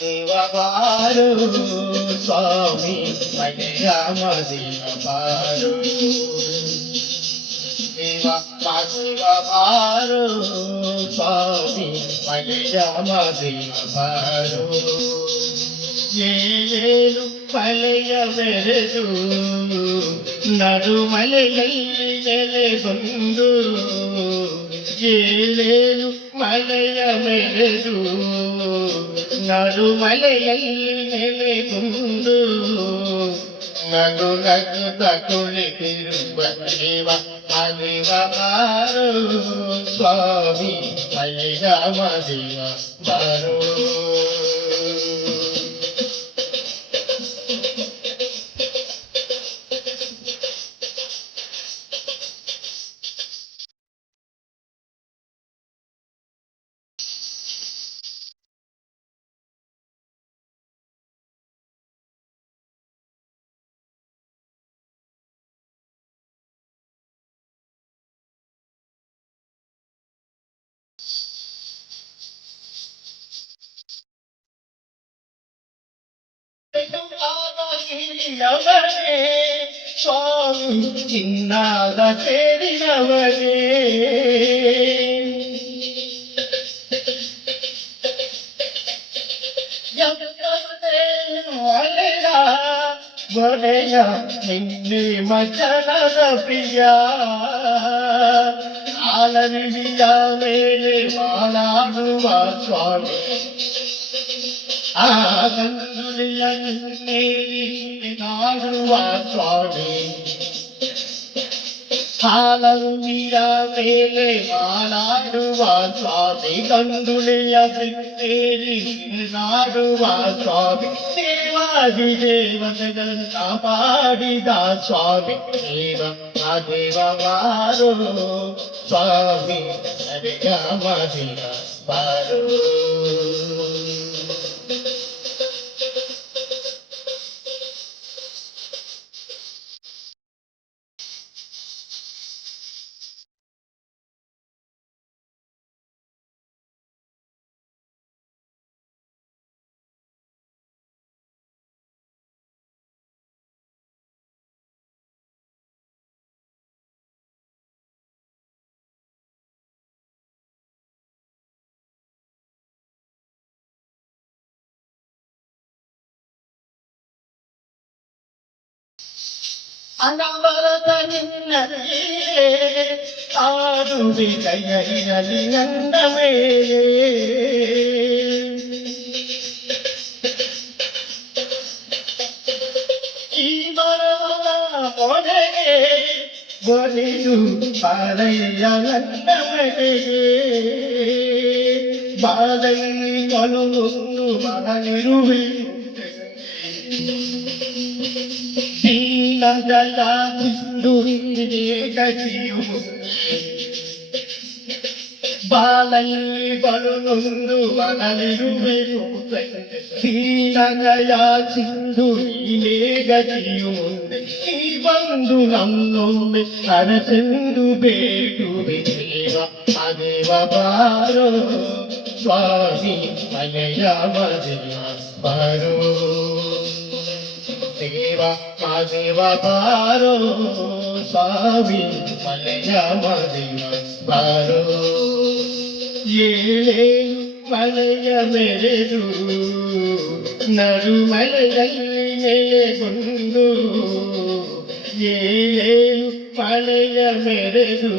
ದೇವ ಬಾರು ಸ್ವಾಮಿ ಮಲಯಾಮ ದೇವ ಬಾರು ದೇವ ಬಾರು ಸ್ವಾಮಿ ಮಲಯಾಮ ದೇವ ಬಾರು ಏಳು ಮಲೆಯ ಮೆರೆದು ನಡುಮಲೆಯಲ್ಲಿ ನೆಲೆಗೊಂಡು ಏಳೇಳು ಮಲೆಯ ಮೆರೆದು ನಡುಮಲೆಯಲ್ಲಿ ನೆಲೆಗೊಂಡು ನಗು ನಗುತ್ತ ಕುಳಿತಿರುವ ದೇವ ಅದೇವ ಬಾರು ಸ್ವಾಮಿ ಮಲಯಾಮ ದೇವ ಬಾರು ಅವರೇ ಸ್ವಾಮಿ ಚಿನ್ನಾದ ತೇರಿನವರೇ ಒಲೆಯ ಒಲೆಯ ನಿನ್ನೆ ಮಚನದ ಪ್ರಿಯ ಆಲನಿಯ ಮೇಲೆ ಮಾಲಾಡುವ ಸ್ವಾಮಿ ಆನಂದುಲಿಯ ನಾಡುವ ಸ್ವಾಮಿ ಹಾಲಂಗಿಯ ಮೇಲೆ ಮಾಲಾಡುವ ಸ್ವಾಮಿ ಕಂದುಳಿಯ ಬಿತ್ತೇರಿ ನಾಡುವ ಸ್ವಾಮಿ ದೇವಾದಿ ದೇವತೆಗಳನ್ನು ಕಾಪಾಡಿದ ಸ್ವಾಮಿ ದೇವ ದೇವ ಬಾರು ಸ್ವಾಮಿ ಮಲಯಾಮ ದೇವ ಬಾರು ಅನವರತ ನಿನ್ನದೇ ಆಡುವೆ ಕೈಯಲ್ಲಿ ನನ್ನ ಮೇಲೆ ಈ ಮರದ ಮೊನೆಗೆ ಬಲಿದು ಬಾಲಯ್ಯ ನನ್ನ ಮನೆಗೆ ಬಾಲಯ್ಯನು ಮನಲಿರುವೆ ದೀನದಯ ದುರಿದೆ ಗತಿಯು ಬಾಲಯ್ಯನು ಮನಲಿರುವೆನು ದೀನದಯ ಸಿಂಧು ನೀನೇ ಗತಿಯು ಈ ಬಂದು ನಮ್ಮೊಮ್ಮೆ ಅರಸೆಂದು ಬೇಡುವೆ ದೇವ ಅದೇವ ಬಾರೋ ಸ್ವಾಮಿ ಮಲಯಾಮ ದೇವ ಬಾರೋ ದೇವ ದೇವ ಬಾರೋ ಸ್ವಾಮಿ ಮಲಯಾಮ ದೇವ ಬಾರೋ ಏಳೇಳು ಮಲೆಯ ಮೆರೆದು ನಡುಮಲೆಯಲ್ಲಿ ನೆಲೆಗೊಂಡು ಏಳೇಳು ಮಲೆಯ ಮೆರೆದು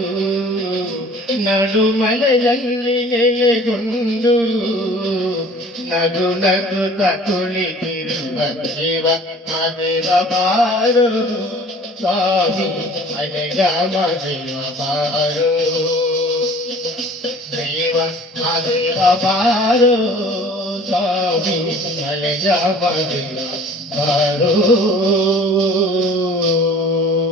ನಡುಮಲೆಯಲ್ಲಿ ನೆಲೆಗೊಂಡು ನಗು ನಗುತ್ತ ಕುಳಿತಿರುವ ದೇವ ದೇವ ಬಾರೋ ಸ್ವಾಮಿ ಮಲಯಾಮ ದೇವ ಬಾರೋ ದೇವ ದೇವ ಬಾರೋ ಸ್ವಾಮಿ ಮಲಯಾಮ ದೇವ ಬಾರೋ